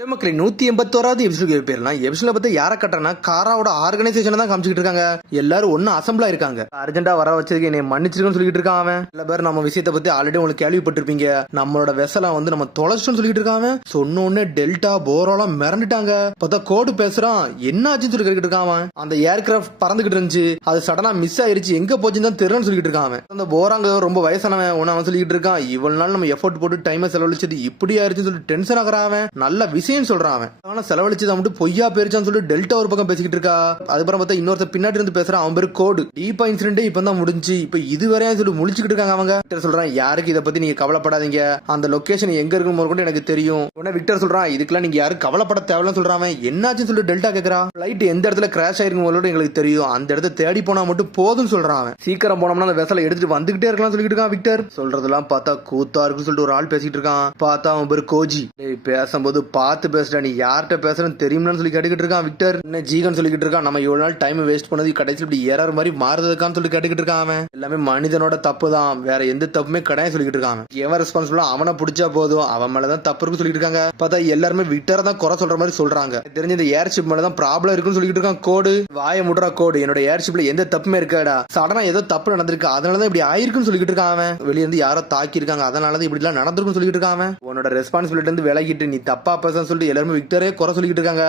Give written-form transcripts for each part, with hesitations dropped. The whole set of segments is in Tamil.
மக்களே 181வது எபிசோட் போயிடலாம். எபிசோட பத்தி யாரை கட்டுறனா காராவோட ஆர்கனைசேஷன் தான் காமிச்சிட்டு இருக்காங்க. எல்லாரும் ஒன்னும் அசம்பிளா இருக்காங்க. அர்ஜென்டா வர வச்சதுக்கு என்னை மன்னிச்சிருக்கன்னு சொல்லிட்டு இருக்கான் அவன். சில பேர் நம்ம விஷயத்தை பத்தி ஆல்ரெடி உங்களுக்கு கேள்விப்பட்டிருப்பீங்க. நம்மளோட வெசலாம் வந்து நம்ம தொலைச்சிட்டோம்னு சொல்லிட்டு இருக்காங்க. சொன்ன உடனே டெல்டா போரோலாம் மிரண்டுட்டாங்க. பார்த்தா கோடு பேசுறான், என்ன ஆச்சுன்னு சொல்லி கேட்டுட்டு இருக்கான். அந்த ஏர்கிராஃப்ட் பறந்துகிட்டு இருந்துச்சு, அது சடனா மிஸ் ஆயிருச்சு, எங்க போச்சுன்னு தான் தெரியலன்னு சொல்லிட்டு இருக்கான். அந்த போராங்க ரொம்ப வயசானவன் ஒன்னு அவன் சொல்லிட்டு இருக்கான். இவ்வளவு நாள் நம்ம எஃபோர்ட் போட்டு டைமை செலவழிச்சது இப்படி ஆயிருச்சுன்னு சொல்லி டென்ஷன் ஆகிறான். நல்ல விஷயம் சொல்றான். ஆனா செலவழிச்சது மட்டும் பொய்யா போயிருச்சான்னு சொல்லி டெல்டா ஒரு பக்கம் பேசிக்கிட்டு இருக்கா. அதுக்கப்புறம் பார்த்தா இன்னொருத்த பின்னாடி இருந்து பேசுறான். அவன் பேரு கோடு. டீப்பா இன்சிடென்ட் இப்பதான் முடிஞ்சு, இப்ப இதுவரையா சொல்லி முழிச்சுக்கிட்டு இருக்காங்க அவங்க. சொல்றான், யாருக்கு இதை பத்தி நீங்க கவலைப்படாதீங்க, அந்த லொகேஷன் எங்க இருக்குன்னு எனக்கு தெரியும். உடனே விக்டர் சொல்றான், இதுக்கெல்லாம் நீங்க யாரும் கவலைப்பட தேவையில்லைன்னு சொல்றான். என்னாச்சுன்னு சொல்லி டெல்டா கேக்குறா. ஃபிளைட் எந்த இடத்துல கிராஷ் ஆயிருக்கும் எங்களுக்கு தெரியும், அந்த இடத்த தேடி போனா மட்டும் போதும் சொல்றான். சீக்கிரம் போனோம்னா அந்த வெசலை எடுத்துட்டு வந்துகிட்டே இருக்கலாம் சொல்லிட்டு இருக்கான் விக்டர். சொல்றதெல்லாம் பார்த்தா கூத்தா இருக்குன்னு சொல்லிட்டு ஒரு ஆள் பேசிட்டு இருக்கான். பார்த்தா அவன் பேரு கோஜி. பேசும்போது பார்த்து பேசுறா, நீ யார்கிட்ட பேசுறன்னு தெரியும்னு சொல்லி கேட்டுக்கிட்டு இருக்கான் விக்டர். என்ன ஜீகன் சொல்லிக்கிட்டு இருக்கான், நம்ம இவ்வளவு நாள் டைம் வேஸ்ட் பண்ணது கடைசியில் இப்படி ஏறார் மாதிரி மாறுறதுக்கான்னு சொல்லி கேட்டுக்கிட்டு இருக்கான். அவன் எல்லாமே மனிதனோட தப்பு தான், வேற எந்த தப்புமே கிடையாது சொல்லிக்கிட்டு இருக்கான். எவன் ரெஸ்பான்சிபிளா அவனை பிடிச்சா போதும், அவன் மேலதான் தப்பு இருக்குன்னு சொல்லிட்டு இருக்காங்க. பார்த்தா எல்லாருமே விக்டரை தான் குறை சொல்ற மாதிரி சொல்றாங்க. தெரிஞ்ச இந்த ஏர்ஷிப் மேலதான் ப்ராப்ளம் இருக்குன்னு சொல்லிட்டு இருக்கான் கோடு. வாய முடுறா கோடு, என்னோட ஏர்ஷிப்ல எந்த தப்புமே இருக்காடா, சடனா ஏதோ தப்பு நடந்திருக்கு, அதனாலதான் இப்படி ஆயிருக்குன்னு சொல்லிட்டு இருக்கான். அவன் வெளியே இருந்து யாரோ தாக்கி இருக்காங்க, அதனாலதான் இப்படி எல்லாம் நடந்திருக்குன்னு சொல்லிட்டு இருக்கான். உன்னோட ரெஸ்பான்சிபிலிட்டி இருந்து விலகிட்டு நீ தப்பா பேசன்னு சொல்லிட்டு எல்லாருமே விக்டரே குறை சொல்லிட்டு இருக்காங்க.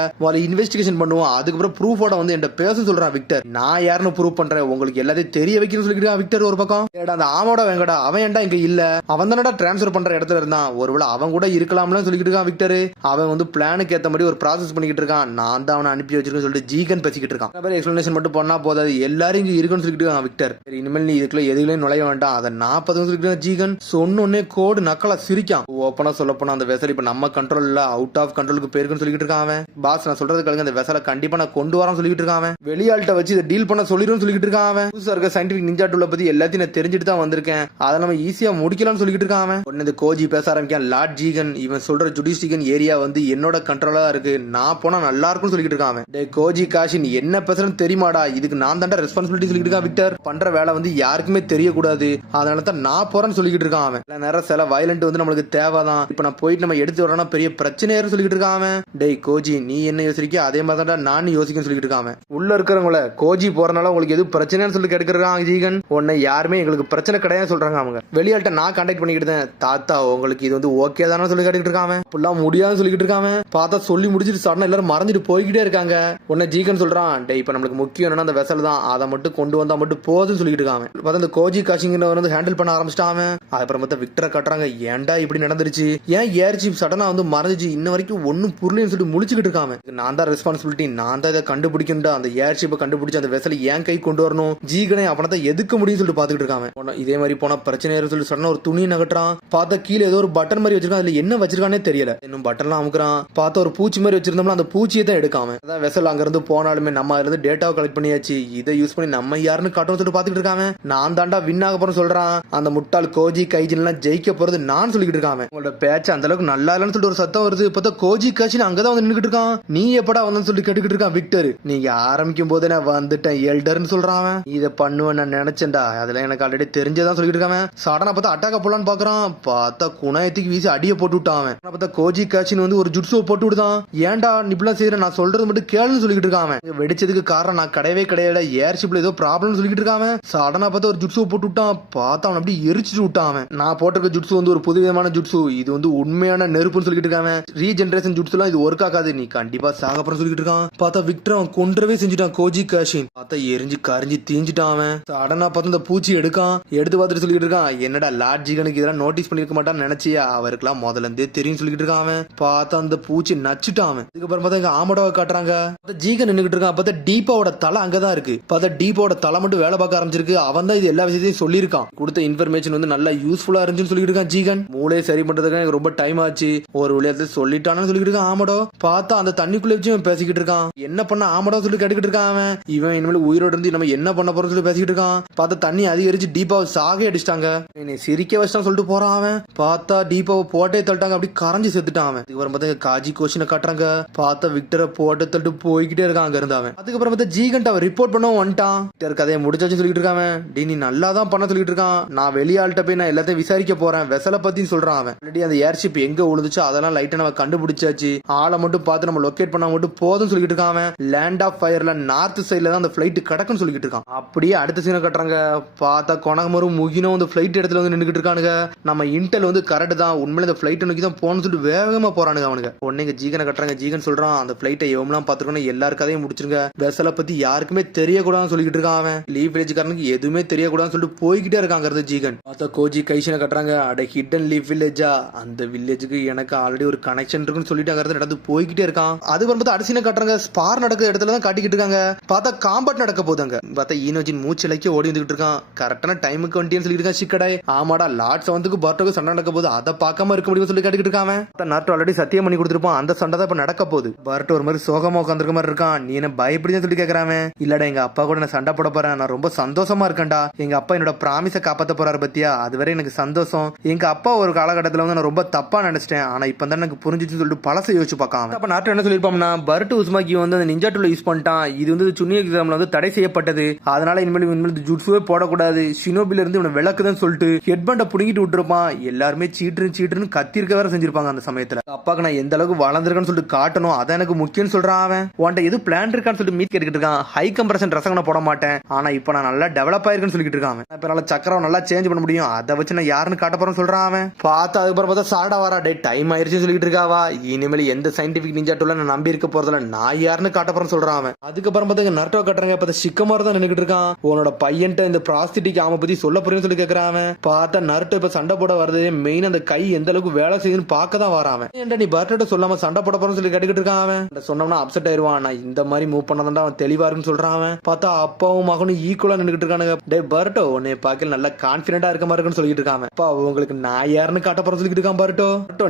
இன்வெஸ்டிகேஷன் பண்ணுவோம், அதுக்கப்புறம் ப்ரூஃபோட வந்து என்கிட்ட பேச சொல்றான் விக்டர். நான் யாருன்னு ப்ரூவ் பண்றேன், உங்களுக்கு எல்லாத்தையும் தெரிய வைக்கணும்னு சொல்லிட்டு விக்டர் ஒரு பக்கம். அந்த ஆமோட வெங்கடா அவன் ஏன்டா இங்க இல்ல, அவன் தானடா டிரான்ஸ்பர் பண்ற இடத்துல இருந்தான், ஒருவேளை அவன் கூட இருக்கலாம்னு சொல்லிட்டு இருக்கான் விக்டர். அவன் வந்து பிளானுக்கு ஏத்த மாதிரி ஒரு ப்ராசஸ் பண்ணிக்கிட்டு இருக்கான். நான் தான் அவனை அனுப்பி வச்சிருக்கேன் சொல்லிட்டு ஜீகன் பேசிக்கிட்டு இருக்கான். எக்ஸ்பிளனேஷன் மட்டும் பண்ணா போதாது, எல்லாரும் இங்க இருக்குன்னு சொல்லிட்டு இருக்கான் விக்டர். இனிமேல் நீ இதுக்குள்ள எதுலையும் நுழைய வேண்டாம், அதை 40 சொல்லிட்டு ஜீகன் சொன்னே கோடு நக்கலா சிரிக்கான். ஓப்பனா சொல்ல போனா அந்த வெசல் இப்ப நம்ம கண்ட்ரோல்ல அவுட் ஆஃப் கண்ட்ரோலுக்கு போயிருக்குன்னு சொல்லிட்டு இருக்கான். பாஸ் நான் சொல்றது கலங்க, அந்த வெசலை கண்டிப்பா நான் கொண்டு வரேன் சொல்லிட்டு இருக்கான். வெளியாள்கிட்ட வச்சு இதை டீல் பண்ண சொல்லிடும் சொல்லிட்டு இருக்கான். புதுசா இருக்க சயின்டிபிக் நிஞ்சா டூல பத்தி எல்லாத்தையும் நான் தெரிஞ்சுட்டு தான் வந்திருக்கேன், அதை நம்ம ஈஸியா முடிக்கலாம்னு சொல்லிட்டு இருக்கான். உடனே இந்த கோஜி பேச ஆரம்பிக்கான். லார்ட் ஜீகன், இவன் சொல்ற ஜுடிஷிகன் ஏரியா வந்து என்னோட கண்ட்ரோலா தான் இருக்கு, நான் போனா நல்லா இருக்கும்னு சொல்லிட்டு இருக்கான். டே கோஜி காஷின், என்ன பேசுறேன்னு தெரியுமாடா, இதுக்கு நான் தாண்டா ரெஸ்பான்சிபிலிட்டி சொல்லிட்டு இருக்கான் விக்டர். பண்ற வேலை வந்து யாருக்குமே தெரியக்கூடாது, அதனால தான் நான் போறேன்னு சொல்லிட்டு இருக்கான். அவன் நேரம் சில வயலண்ட் வந்து நம்மளுக்கு தேவைதான், இப்ப நான் போயிட்டு நம்ம எடுத்து வரனா பெரிய பிரச்சனையாரு சொல்லிட்டு இருக்கான். டேய் கோஜி, நீ என்ன யோசிக்க அதே மாதிரி தான் நான் யோசிக்க சொல்லிட்டு இருக்கான். உள்ள இருக்கிறவங்கள கோஜி போறனால உங்களுக்கு எது பிரச்சனைன்னு சொல்லி கேட்கிறான் ஜீகன். உன்னை யாருமே எங்களுக்கு பிரச்சனை கிடையாது சொல்றாங்க அவங்க. வெளியாள்கிட்ட நான் கான்டாக்ட் பண்ணிக்கிட்டு தாத்தா, உங்களுக்கு இது வந்து ஓகே தானே சொல்லி கேட்டுக்கிட்டு இருக்கான். ஃபுல்லா முடியாதுன்னு சொல்லிக்கிட்டு இருக்கான். பார்த்தா சொல்லி முடிச்சிட்டு சடனா எல்லாரும் மறைஞ்சிட்டு போய்கிட்டே இருக்காங்க. உடனே ஜீகன் சொல்றான், டேய் இப்ப நம்மளுக்கு முக்கியம் என்னன்னா அந்த வெசல் தான், அதை மட்டும் கொண்டு வந்தா மட்டும் போதுன்னு சொல்லிட்டு இருக்கான். பார்த்தா இந்த கோஜி காஷிங்க வந்து ஹேண்டில் பண்ண ஆரம்பிச்சிட்டான். அதுக்கப்புறம் பார்த்தா விக்டரை கட்டுறாங்க. ஏன்டா இப்படி நடந்துருச்சு, ஏன் ஏர்ஷிப் சடனா வந்து மறைஞ்சிச்சு, இன்ன வரைக்கும் ஒன்னும் புரியலன்னு சொல்லி முழிச்சுக்கிட்டு இருக்கான். நான் தான் ரெஸ்பான்சிபிலிட்டி, நான் தான் இதை கண்டுபிடிக்கணும், அந்த ஏர்ஷிப்பை கண்டுபிடிச்சு அந்த வெசலை ஏன் கை கொண்டு வரணும், ஜீகனை அவனை தான் எதுக்க முடியும்னு சொல்லிட்டு பாத்துக்கிட்டு இருக்கான். இதே மாதிரி போனா பிரச்சனை சொல்லி சொன்ன ஒரு துணி நகட்டுறான். பார்த்தா கீழே ஏதோ ஒரு பட்டன் மாதிரி வச்சிருக்கான், அதுல என்ன வச்சிருக்கானே தெரியல. இன்னும் பட்டன்லாம் அமுக்குறான். பார்த்தா ஒரு பூச்சி மாதிரி வச்சிருந்தோம்னா அந்த பூச்சியை தான் எடுக்காம. அதான் வெசல் அங்க இருந்து போனாலுமே நம்ம அதுல இருந்து டேட்டாவை கலெக்ட் பண்ணியாச்சு, இதை யூஸ் பண்ணி நம்ம யாருன்னு காட்டணும் சொல்லிட்டு பாத்துக்கிட்டு இருக்காங்க. நான் தாண்டா வின் ஆக போறேன்னு சொல்றான். அந்த முட்டாள் கோஜி கைஜின் எல்லாம் ஜெயிக்க போறது நான் சொல்லிக்கிட்டு இருக்காங்க. உங்களோட பேச்சு அந்த அளவுக்கு நல்லா இல்லைன்னு சொல்லிட்டு ஒரு சத்தம் வருது. பார்த்தா கோஜி காஷின் அங்கதான் வந்து நின்னுக்கிட்டு இருக்கான். நீ எப்படா வந்து சொல்லி கேட்டுக்கிட்டு இருக்கான் விக்டர். நீங்க ஆரம்பிக்கும் போது நான் வந்துட்டேன் எல்டர்னு சொல்றான். இதை பண்ணுவேன் நான் நினைச்சேன்டா, அதெல்லாம் எனக்கு ஆல்ரெடி தெரிஞ்சதான் சொல்லிட்டு இருக்கான். சடனா பார்த்தா அட்டாக்க போலான்னு பாக்குறான். பார்த்தா குணாயத்துக்கு வீசி அடிய போட்டு விட்டான். பார்த்தா கோஜி காஷின் வந்து ஒரு ஜுட்ஸுவை போட்டு விடுதான். ஏன்டா நிப்பெல்லாம் செய்யற, நான் சொல்றது மட்டும் கேளுன்னு சொல்லிட்டு இருக்கான். வெடிச்சதுக்கு காரணம் நான் கிடையவே கிடையாது, ஏர்ஷிப்ல ஏதோ ப்ராப்ளம் சொல்லிட்டு இருக்கான். சடனா பார்த்தா ஒரு ஜுட்ஸுவை போட்டு விட்டான். பார்த்தா அவன் அப்படி எரிச்சிட்டு விட்டான். நான் போட்டிருக்க ஜுட்ஸு வந்து ஒரு புது விதமான ஜுட்ஸு, இது வந்து உண்மையான நெருப்புன்னு சொல்லிட்டு இருக்காங்க. ரீஜெனரேஷன் ஜுட்ஸ் எல்லாம் இது ஒர்க் ஆகாது, நீ கண்டிப்பா சாகப்பறம் சொல்லிட்டு இருக்கான். பார்த்தா விக்டர் அவன் கொன்றவே செஞ்சுட்டான் கோஜி காஷின். பார்த்தா எரிஞ்சு கரிஞ்சு தீஞ்சிட்டான். அவன் சடனா பார்த்து இந்த பூச்சி எடுக்கான். எடுத்து பார்த்துட்டு சொல்லிட்டு இருக்கான், என்னடா லார்ட் ஜீகனுக்கு இதெல்லாம் நோட்டீஸ் பண்ணிருக்க மாட்டான்னு நினைச்சியா, அவருக்குலாம் முதல்ல இருந்தே தெரியும் சொல்லிட்டு இருக்கான். அவன் பார்த்தா அந்த பூச்சி நச்சுட்டான். இதுக்கப்புறம் பார்த்தா இங்க ஆமடாவை காட்டுறாங்க. ஜீகன் நின்னுகிட்டு இருக்கான். பார்த்தா டீப்பாவோட தலை அங்கதான் இருக்கு. பார்த்தா டீப்பாவோட தலை மட்டும் வேலை பார்க்க ஆரம்பிச்சிருக்கு. அவன் தான் இது எல்லா விஷயத்தையும் சொல்லியிருக்கான். கொடுத்த இன்ஃபர்மேஷன் வந்து நல்லா யூஸ்ஃபுல்லா இருந்துச்சுன்னு சொல்லிட்டு இருக்கான் ஜீகன். மூளையை சரி பண்றதுக்கு எனக்கு ரொம்ப டைம் ஆச்சு, ஒரு விளையாட்டு சொல்லிட்டானு சொல்லிட்டு இருக்கான் ஆமடோ. பார்த்தா அந்த தண்ணிக்குள்ள வச்சு பேசிக்கிட்டு இருக்கான். என்ன பண்ண ஆமடோ சொல்லி கேட்டுக்கிட்டு இருக்கான். அவன் இவன் இனிமேல் உயிரோடு இருந்து நம்ம என்ன பண்ண போறோம் சொல்லி பேசிக்கிட்டு இருக்கான். பார்த்தா தண்ணி அதிகரிச்சு டீப்பாவை சாகே அடிச்சிட்டாங்க. சிரிக்க வச்சுட்டான் சொல்லிட்டு போறான். அவன் பார்த்தா டீப்பாவை போட்டே தள்ளிட்டாங்க, அப்படி கரைஞ்சு செத்துட்டான். அவன் இதுக்கப்புறம் பார்த்தா காஜி கோஷினை காட்டுறாங்க. பார்த்தா விக்டரை போட்டு தள்ளிட்டு போய்கிட்டே இருக்கான் அங்க இருந்து. அவன் அதுக்கப்புறம் பார்த்தா ஜீகன் அவன் ரிப்போர்ட் பண்ணவும் வந்துட்டான். கதையை முடிச்சாச்சு சொல்லிட்டு இருக்கான். டி நீ நல்லா தான் பண்ண சொல்லிட்டு இருக்கான். நான் வெளியாள்கிட்ட போய் நான் எல்லாத்தையும் விசாரிக்க போறேன் வெசலை பத்தின்னு சொல்றான். அவன் ஆல்ரெடி அந்த ஏர்ஷிப் எங்க விழுந்துச்சோ அதெல்லாம் லைட்டா நம்ம கண்டுபிடிச்சு கண்டுபிடிச்சாச்சு, ஆளை மட்டும் பார்த்து நம்ம லொகேட் பண்ணா மட்டும் போதும் சொல்லிட்டு இருக்கான். லேண்ட் ஆஃப் ஃபயர்ல நார்த் சைட்ல தான் அந்த பிளைட் கிடக்குன்னு சொல்லிட்டு இருக்கான். அப்படியே அடுத்த சீனை கட்டுறாங்க. பார்த்தா கொனகமரும் முகினும் வந்து பிளைட் இடத்துல வந்து நின்றுட்டு இருக்கானுங்க. நம்ம இன்டெல் வந்து கரெக்ட் தான், உண்மையில இந்த பிளைட் நோக்கி தான் போகணும்னு சொல்லிட்டு வேகமா போறானுங்க அவனுங்க. உடனே இங்க ஜீகனை கட்டுறாங்க. ஜீகன் சொல்றான், அந்த பிளைட்டை எவ்வளவு பாத்துக்கணும், எல்லாரு கதையும் முடிச்சிருங்க, வெசலை பத்தி யாருக்குமே தெரியக்கூடாதுன்னு சொல்லிட்டு இருக்கான் அவன். லீவ் வில்லேஜ்காரனுக்கு எதுவுமே தெரியக்கூடாதுன்னு சொல்லிட்டு போய்கிட்டே இருக்காங்க ஜீகன். பார்த்தா கோஜி கைஷனை கட்டுறாங்க. அட ஹிடன் லீவ் வில்லேஜா, அந்த வில்லேஜுக்கு எனக்கு ஆல்ரெடி ஒரு கனெக்ஷன் இருக்குன்னு சொல்லிட்டு அங்க நடந்து போய்கிட்டே இருக்கான். அது வந்து அடிசினை கட்டுறாங்க. ஸ்பார் நடக்கிற இடத்துல தான் காட்டிக்கிட்டு இருக்காங்க. பார்த்தா காம்பட் நடக்க போதாங்க. பார்த்தா ஈனோஜின் மூச்சிலைக்கு ஓடி வந்துகிட்டு இருக்கான். கரெக்டான டைமுக்கு வண்டின்னு சொல்லிட்டு இருக்கான் சிக்கடாய். ஆமாடா, லார்ட் செவன்த்துக்கு பர்ட்டோக்கு சண்டை நடக்க போகுது, அதை பார்க்காம இருக்க முடியும் சொல்லி காட்டிக்கிட்டு இருக்கான். நார்ட்டோ ஆல்ரெடி சத்தியம் பண்ணி கொடுத்துருப்பான், அந்த சண்டை தான் இப்ப நடக்க போகுது. பர்ட்டோ ஒரு மாதிரி சோகமா உட்காந்துருக்க மாதிரி இருக்கான். நீ என்ன பயப்படுதுன்னு சொல்லி கேட்கறான். இல்லடா, எங்க அப்பா கூட நான் சண்டை போட போறேன், நான் ரொம்ப சந்தோஷமா இருக்கேன்டா. எங்க அப்பா என்னோட பிராமிஸை காப்பாத்த போறாரு பத்தியா, அதுவரை எனக்கு சந்தோஷம். எங்க அப்பா ஒரு காலகட்டத்தில் வந்து நான் ரொம்ப தப்பா நினைச்சிட்டேன், ஆனா இப்ப தான் எனக்கு புரிஞ்சிச்சுன்னு சொல்லிட்டு பழசை யோசிச்சு பார்க்காம. அப்ப நார்ட்டோ என்ன சொல்லிருப்போம்னா, பர்ட் உஸ்மாக்கி வந்து அந்த நிஞ்சா டூல யூஸ் பண்ணிட்டான், இது வந்து சுனிய எக்ஸாம்ல வந்து தடை செய்யப்பட்டது, அதனால இனிமேல் ஜுட்ஸுவே போடக்கூடாது, ஷினோபில இருந்து இவனை விளக்குதான் சொல்லிட்டு ஹெட்பண்டை புடுங்கிட்டு விட்டுருப்பான். எல்லாருமே சீட்டுன்னு கத்திருக்க வேற செஞ்சிருப்பாங்க அந்த சமயத்துல. அப்பாக்கு நான் எந்த அளவுக்கு வளர்ந்துருக்கேன்னு சொல்லிட்டு காட்டணும், அதான் எனக்கு முக்கியம்னு சொல்றான் அவன். உன்ட்ட எது பிளான் இருக்கான்னு சொல்லிட்டு மீட் கேட்டுக்கிட்டு இருக்கான். ஹை கம்ப்ரஷன் ரசங்கனை போட மாட்டேன், ஆனா இப்ப நான் நல்லா டெவலப் ஆயிருக்குன்னு சொல்லிட்டு இருக்கான். இப்ப நல்லா சக்கரம் நல்லா சேஞ்ச் பண்ண முடியும், அதை வச்சு நான் யாருன்னு காட்ட போறேன்னு சொல்றான் அவன். பார்த்தா அதுக்கப்புறம் பார்த்தா சாடா வரா, டே டைம் ஆயிருச்சுன்னு சொல்லிட்டு இருக்காவா. இனிமேல் எந்த சயின்டிபிக் நிஞ்சா டூல நான் நம்பி இருக்க போறதுல, நான் யாருன்னு காட்ட போறேன்னு சொல்றான் அவன். அதுக்கப்புறம் பார்த்தா நர்ட்டோ கட்டுறாங்க. பார்த்தா சிக்கமாரி தான் நின்னுட்டு இருக்கான். உன்னோட பையன்ட்ட இந்த ப்ராஸ்டிக் ஆம பத்தி சொல்ல போறேன்னு சொல்லி கேட்கறான் அவன். பார்த்தா நர்ட்டோ இப்ப சண்டை போட வருது, மெயின் அந்த கை எந்த அளவுக்கு வேலை செய்யுதுன்னு பார்க்க தான் வரான். ஏன்டா நீ பர்ட்டோட சொல்லாம சண்டை போட போறேன்னு சொல்லி கேட்டுக்கிட்டு இருக்கான் அவன். சொன்னோம்னா அப்செட் ஆயிருவான், நான் இந்த மாதிரி மூவ் பண்ணதான் அவன் தெளிவா இருக்குன்னு சொல்றான் அவன். பார்த்தா அப்பாவும் மகனும் ஈக்குவலா நின்னுட்டு இருக்கானுங்க. டே பர்ட்டோ, உன்னை பார்க்க நல்லா கான்பிடண்டா இருக்க மாதிரி இருக்குன்னு சொல்லிட்டு இருக்கான். அப்பா உங்களுக்கு நான் யாருன்னு காட்ட போறேன்னு சொல்லிட்டு இருக்கான் பர்ட்டோ.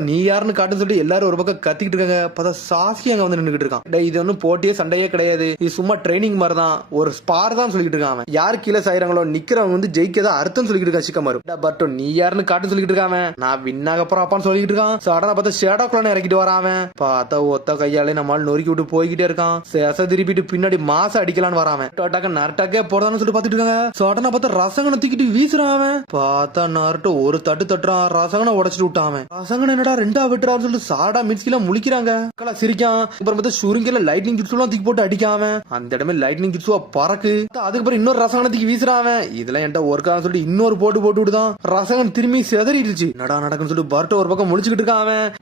நீ யாருன்னு காட்டுன்னு சொல்லிட்டு எல்லாரும் ஒரு பக்கம் கத்திக்கிட்டு இருக்காங்க. பார்த்தா சாசி அங்க வந்து நின்னுட்டு இருக்கான். டே இது ஒன்னும் போட்டியே சண்டையே கிடையாது, இது சும்மா ட்ரைனிங் மாதிரி தான், ஒரு ஸ்பார் தான் சொல்லிட்டு இருக்கான். யாரு கீழே சாயிறாங்களோ நிக்கிறவங்க வந்து ஜெயிக்கதான் அர்த்தம் சொல்லிட்டு இருக்கான் சிக்கமாரு. பர்ட்டோ நீ யாருன்னு காட்டுன்னு சொல்லிட்டு இருக்கான். நான் வின்னாக போறாப்பான்னு சொல்லிட்டு இருக்கான். சடனா பார்த்தா ஷேடாக்குள்ள இறக்கிட்டு வரான். பார்த்தா ஒத்த கையாலே நம்மால் நொறுக்கி விட்டு போய்கிட்டே இருக்கான். சேச திருப்பிட்டு பின்னாடி மாச அடிக்கலான்னு வரான். நர்ட்டாக்கே போறதான்னு சொல்லிட்டு பாத்துட்டு இருக்காங்க. சடனா பார்த்தா ரசங்கனை தூக்கிட்டு வீசுறான். பார்த்தா நர்ட்டோ ஒரு தட்டு தட்டுறான், ரசங்கனை உடச்சிட்டு விட்டான். ரசங்கனை என்னடா ரெண்டா விட்டுறான்னு சொல்லிட்டு சாடா மிட்ஸ்கிலாம் முழிக்கிறாங்க. சிரிக்கான். அப்புறம் பார்த்தா ஷூரிங்கில லைட்னிங் ஜுட்ஸுலாம் தூக்கி போட்டு அடிக்காம அந்த இடமே லைட்னிங் ஜுட்ஸுவா பறக்கு. அதுக்கப்புறம் இன்னொரு ரசங்கனை தூக்கி வீசுறான். இதெல்லாம் என்கிட்ட ஒர்க் ஆகும் சொல்லிட்டு இன்னொரு போட்டு விட்டுதான் ரசகன் திரும்பி செதறிடுச்சு. நடா நடக்குன்னு சொல்லிட்டு பர்ட்டோ ஒரு பக்கம் முழிச்சுக்கிட்டு இருக்கான்.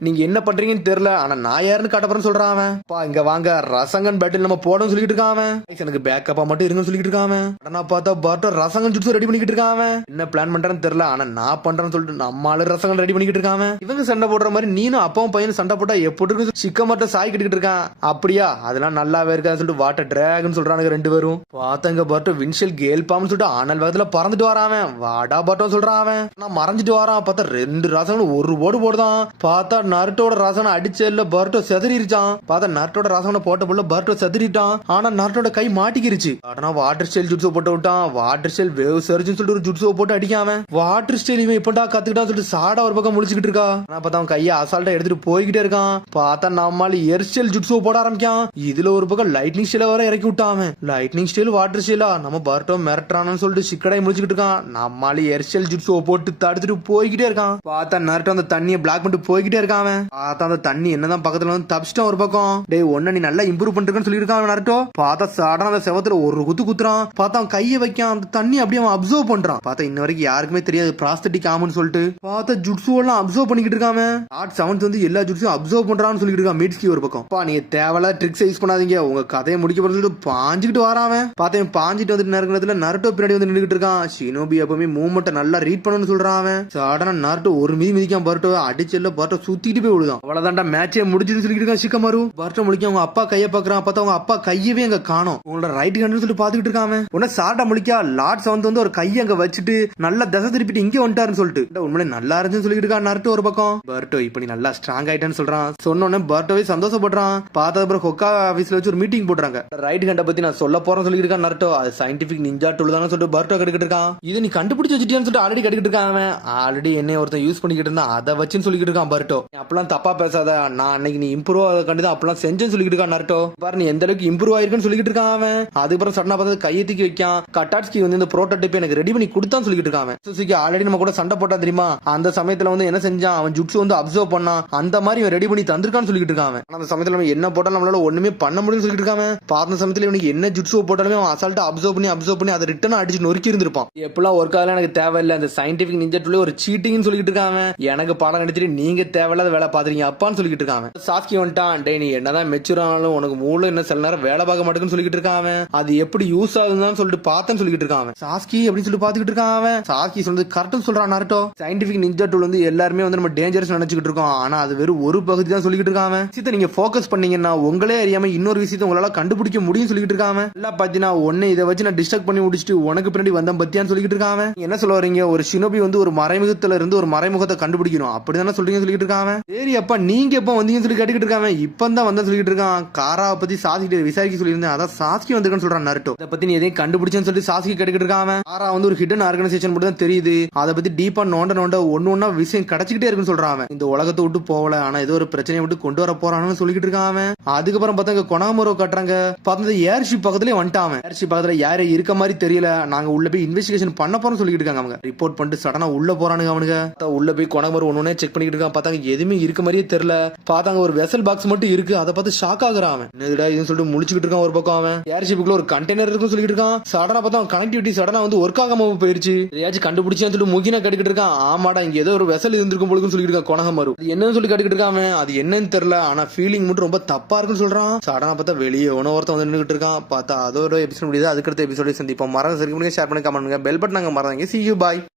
நீங்க என்ன பண்றீங்கன்னு தெரியல, ஆனா நான் யாருன்னு காட்டப்பறேன்னு சொல்றான். இங்க வாங்க ரசங்கன் பேட்டில் நம்ம போடணும்னு சொல்லிட்டு இருக்கான். எனக்கு பேக்கப்பா மட்டும் இருங்கன்னு சொல்லிட்டு இருக்கான். ஆனா பார்த்தா பர்ட்டோ ரசங்கன் ஜுட்ஸு ரெடி பண்ணிக்கிட்டு இருக்கான். என்ன பிளான் பண்றேன்னு தெரியல, ஆனா நான் பண்றேன்னு சொல்லிட்டு நம்மளால ரசங்கன் ரெடி பண்ணிக்கிட்டு இருக்கான். இவங்க சண்டை போடுற மாதிரி நீனும் அப்பாவும் பையனும் சண்டை போட்டா எப்படி இருக்கு, சிக்கமாட்ட சாய் கிட்டு இருக்கான். அப்படியா, அதெல்லாம் நல்லாவே இருக்காது சொல்லிட்டு வாட்டர் டிராகன் சொல்றானுங்க ரெண்டு பேரும். பார்த்தாங்க பர்ட்டோ வின்ஷியல் கேல் பாம்னு சொல்லிட்டு ஆனல் வேகத்துல பறந்துட்டு வரான். வாடா பர்ட்டோ சொல்றான். நான் மறைஞ்சிட்டு வரான். பார்த்தா ரெண்டு ரசங்களும் ஒரு போடு போடுதான். பார்த்தா நர்ட்டோட ரசனை அடிச்சல பர்ட்டோ செதறிச்சான். பார்த்தா நர்ட்டோட ரசனை போட்ட போல பர்ட்டோ செதறிட்டான். ஆனா நர்ட்டோட கை மாட்டிக்கிருச்சு. ஆனா வாட்டர் ஸ்டைல் ஜுட்ஸோ போட்டு விட்டான். வாட்டர் ஸ்டைல் வேவ் சர்ஜ்னு சொல்லிட்டு ஒரு ஜுட்ஸோ போட்டு அடிக்காம வாட்டர் ஸ்டைல் இவன் இப்படா கத்துக்கிட்டான்னு சொல்லிட்டு சாடா ஒரு பக்கம் முழிச்சுக்கிட்டு இருக்கா. ஆனா பார்த்தா அவன் கையை அசால்ட்டா எடுத்துட்டு போய்கிட்டே இருக்கான். பார்த்தா நம்மால எர்ஸ்டைல் ஜுட்ஸோ போட ஆரம்பிக்கான். இதுல ஒரு பக்கம் லைட்னிங் ஸ்டைல வர இறக்கி விட்டான். லைட்னிங் ஸ்டைல் வாட்டர் ஸ்டைலா நம்ம பர்ட்டோ மிரட்டானு சொல்லிட்டு சிக்கடாய் முழிச்சுக்கிட்டு இருக்கான். நம்மால எர்ஸ்டைல் ஜுட்ஸோ போட்டு தடுத்துட்டு போய்கிட்டே இருக்கான். பார்த்தா நர்ட்டோ அந்த தண்ணியை பிளாக் பண்ணிட்டு போய்கிட்டே இருக்கான். பார்த்தா அந்த தண்ணி என்னதான் பக்கத்துல வந்து தப்பிச்சிட்டான் ஒரு பக்கம். டே ஒன்ன நீ நல்லா இம்ப்ரூவ் பண்ணிருக்கன்னு சொல்லியிருக்கான் நர்ட்டோ. பார்த்தா சடனா அந்த செவத்துல ஒரு குத்துறான். பார்த்தா அவன் கையை வைக்கான். அந்த தண்ணி அப்படியே அவன் அப்சர்வ் பண்றான். பார்த்தா இன்ன வரைக்கும் யாருக்குமே தெரியாது ப்ராஸ்தட்டிக் ஆமுன்னு சொல்லிட்டு. பார்த்தா ஜுட்ஸு எல்லாம் அப்சர்வ் பண்ணிக்கிட்டு இருக்காம. ஆர்ட் செவன்த் வந்து எல்லா ஜுட்ஸும் அப்சர்வ் பண்றான்னு சொல்லிட்டு இருக்கான் மீட்ஸ்கி ஒரு பக்கம். நீங்க தேவையில்ல ட்ரிக்ஸ் யூஸ் பண்ணாதீங்க, உங்க கதையை முடிக்க போறது சொல்லிட்டு பாஞ்சுக்கிட்டு வரான். பார்த்தா பாஞ்சிட்டு வந்துட்டு நேரத்துல நர்ட்டோ பின்னாடி வந்து நின்றுட்டு இருக்கான். ஷினோபி எப்பவுமே மூவ்மெண்ட் நல்லா ரீட் பண்ணணும்னு சொல்றான். சடனா நர்ட்டோ ஒரு மிதிக்கான். பர்ட்டோ அடிச்சல பர்ட்டோ சுத்திட்டு போய் விடுதான். அவ்வளவுதான்டா மேட்சே முடிஞ்சுன்னு சொல்லிட்டு இருக்கான் சிக்கமாரு. பர்ட்டோ முழிக்க அவங்க அப்பா கையை பாக்குறான். பார்த்தா அவங்க அப்பா கையவே அங்க காணோம். உங்களோட ரைட் ஹேண்ட் சொல்லிட்டு பாத்துக்கிட்டு இருக்கான். உடனே சாட்டா முழிக்கா லார்ட் செவன்த் வந்து ஒரு கையை அங்க வச்சுட்டு நல்லா தசை திருப்பிட்டு இங்கே வந்துட்டாருன்னு சொல்லிட்டு உண்மையிலே நல்லா இருந்துன்னு சொல்லிட்டு இருக்கான் நர்ட்டோ ஒரு பக்கம். பர்ட்டோ இப்ப நீ நல்லா ஸ்ட்ராங் ஆயிட்டான்னு சொல்றான். சொன்னோன்னே பர்ட்டோவே சந்தோஷப்படுறான். பார்த்தா அப்புறம் ஹொக்கா ஆபீஸ்ல வச்சு ஒரு மீட்டிங் போடுறாங்க. ரைட் ஹேண்ட பத்தி நான் சொல்ல போறேன்னு சொல்லிட்டு இருக்கான் நர்ட்டோ. அது சயின்டிபிக் நிஞ்சா டூல் தான் சொல்லிட்டு பர்ட்டோ கட்டிக்கிட்டு இருக்கான். இது நீ கண்டுபிடிச்சு வச்சுட்டியான்னு சொல்லிட்டு ஆல்ரெடி கட்டிக்கிட்டு இருக்கான். ஆல்ரெடி என்ன ஒருத்தன் யூஸ் பண்ணிக்கிட்டு இருந்தா அதை வச்சுன்னு சொல்லிட்டு இருக்கான் பர்ட்டோ. அப்பெல்லாம் தப்பா பேசாத, நான் அன்னைக்கு நீ இம்ப்ரூவ் ஆக கண்டுதான் அப்பெல்லாம் செஞ்சேன்னு சொல்லிட்டு இருக்கான் நர்ட்டோ. பாரு நீ எந்த அளவுக்கு இம்ப்ரூவ் ஆயிருக்குன்னு சொல்லிட்டு இருக்கான் அவன். அதுக்கப்புறம் சடனா பார்த்து கையை தூக்கி வைக்கான். கட்டாட்ஸ்கி வந்து இந்த ப்ரோட்டோடைப் எனக்கு ரெடி பண்ணி கொடுத்தான்னு சொல்லிட்டு இருக்கான். சுசுகி ஆல்ரெடி நம்ம கூட சண்டை போட்டா தெரியுமா, அந்த சமயத்துல வந்து என்ன செஞ்சான், அவன் ஜுட்ஸு வந்து அப்சர்வ் பண்ணான். அந்த மாதிரி மாதிரி ரெடி பண்ணி தந்திருக்கான்னு சொல்லிட்டு இருக்கான். ஆனா அந்த சமயத்துல நம்ம என்ன போட்டாலும் நம்மளால ஒண்ணுமே பண்ண முடியும்னு சொல்லிட்டு இருக்காங்க. பார்த்த சமயத்துல இவனுக்கு என்ன ஜுட்ஸோ போட்டாலுமே அவன் அசால்ட்டா அப்சர்வ் பண்ணி அதை ரிட்டர்ன் அடிச்சு நொறுக்கி இருந்திருப்பான். எப்பெல்லாம் ஒர்க் ஆகலாம் எனக்கு தேவையில்லை, அந்த சயின்டிபிக் நிஞ்சா டூலே ஒரு சீட்டிங்னு சொல்லிட்டு இருக்காங்க. எனக்கு பாடம் நடிச்சிட்டு நீங்க தேவையில்லாத வேலை பாத்துறீங்க அப்பான்னு சொல்லிட்டு இருக்காங்க. சாஸ்கி வந்துட்டான், டே நீ என்னதான் மெச்சூர் ஆனாலும் உனக்கு மூளை என்ன சில நேரம் வேலை பார்க்க மாட்டேங்குன்னு சொல்லிட்டு இருக்காங்க. அது எப்படி யூஸ் ஆகுதுன்னு சொல்லிட்டு பார்த்தேன்னு சொல்லிட்டு இருக்காங்க. சாஸ்கி அப்படின்னு சொல்லி பாத்துக்கிட்டு இருக்காங்க. சாஸ்கி சொல்றது கரெக்ட் சொல்றான் நருட்டோ. சயின்டிபிக் நிஞ்சா டூல் வந்து எல்லாருமே வந்து நம்ம டேஞ்சரஸ் நினைச்சுக்கிட்டு இருக்கோம், ஆனா அது வெறும் ஒரு பகுதி தான் சொல்லிட்டு இருக்காங்க. விஷயத்தை நீங்க போக்கஸ் பண்ணீங்கன்னா உங்களே அறியாம இன்னொரு விஷயத்தை உங்களால கண்டுபிடிக்க முடியும் சொல்லிட்டு இருக்காங்க. எல்லாம் பாத்தீங்கன்னா ஒன்னு இதை வச்சு நான் டிஸ்ட்ராக்ட் பண்ணி முடிச்சுட்டு உனக்கு பின்னாடி வந்தேன் பத்தியான்னு சொல்லிட்டு இருக்காங்க. என்ன சொல்ல வரீங்க, ஒரு ஷினோபி வந்து ஒரு மறைமுகத்துல இருந்து ஒரு மறைமுகத்தை கண்டுபிடிக்கணும் அப்படிதானே சொல்றீங்க சொல்லிட்டு இருக்காங்க. சரி அப்பா நீங்க எப்ப வந்தீங்கன்னு சொல்லி கேட்டுக்கிட்டு இருக்காங்க. இப்பதான் வந்தா சொல்லிட்டு இருக்கான். காராவை பத்தி சாஸ்கி விசாரிக்க சொல்லியிருந்தேன், அதான் சாஸ்கி வந்திருக்கன்னு சொல்றான் நருட்டோ. இதை பத்தி நீ எதையும் கண்டுபிடிச்சேன்னு சொல்லி சாஸ்கி கேட்டுக்கிட்டு இருக்காங்க. காரா வந்து ஒரு ஹிடன் ஆர்கனைசேஷன் மட்டும் தான் தெரியுது, அதை பத்தி டீப்பா நோண்ட ஒன்னு ஒன்னா விஷயம் கிடைச்சிக்கிட்டே இருக்குன்னு சொல்றாங்க. இந்த உலகத்தை விட்டு போகல, ஆனா ஏதோ ஒரு பிரச்சனையை விட்டு கொண்டு வர போறான்னு சொல்லிட்டு இருக்காங்க. அதுக்கப்புறம் பார்த்தா கொனாமரோ கட்டுறாங்க. பார்த்தா ஏர்ஷிப் பக்கத்துலயே வந்துட்டாங்க. ஏர்ஷிப் பக்கத்துல யாரு இருக்க மாதிரி தெரியல, நாங்க உள்ள போய் இன்வெஸ்டிகேஷன் பண்ண போறோம்னு சொல்லிட்டு இருக்காங்க. அவங்க ரிப்போர்ட் பண்ணிட்டு சடனா உள்ள போறானுங்க. அவனுங்க உள்ள போய் கொனாமரோ ஒன்னே செக் பண்ணிட்டு இருக்கான். பார்த்தாங்க எதுவுமே இருக்க மாதிரியே தெரியல. பார்த்தாங்க ஒரு வெசல் பாக்ஸ் மட்டும் இருக்கு, அதை பார்த்து ஷாக் ஆகுறான். என்னடா இதுன்னு சொல்லிட்டு முழிச்சுக்கிட்டு இருக்கான். ஒரு பக்கம் அவன் ஏர்ஷிப்புக்குள்ள ஒரு கண்டெய்னர் இருக்குன்னு சொல்லிட்டு இருக்கான். சடனா பார்த்தா கனெக்டிவிட்டி சடனா வந்து ஒர்க் ஆகாம போயிருச்சு. எதையாச்சும் கண்டுபிடிச்சான்னு சொல்லிட்டு முகினா கட்டிக்கிட்டு இருக்கான். ஆமாடா இங்க ஏதோ ஒரு வெசல் இருந்திருக்கும் போலுன்னு சொல்லிட்டு இருக்கான் கொனகமரு. அது என்னன்னு சொல்லி கட்டிக்கிட்டு இருக்கான். அது என்னன்னு தெரியல, ஆனா ஃபீலிங் மட்டும் ரொம்ப தப்பா இருக்குன்னு சொல்றான். சடனா பார்த்தா வெளியே ஒருத்தன் வந்து நின்றுட்டு இருக்கான். பார்த்தா அதோட எபிசோட் முடியுது. அதுக்கடுத்த எபிசோட சந்திப்போம். மறந்து சரி ஷேர் பண்ணி கமெண்ட் பண்ணுங்க. பெல் பட்டன் மறந்துங்க. See you, bye.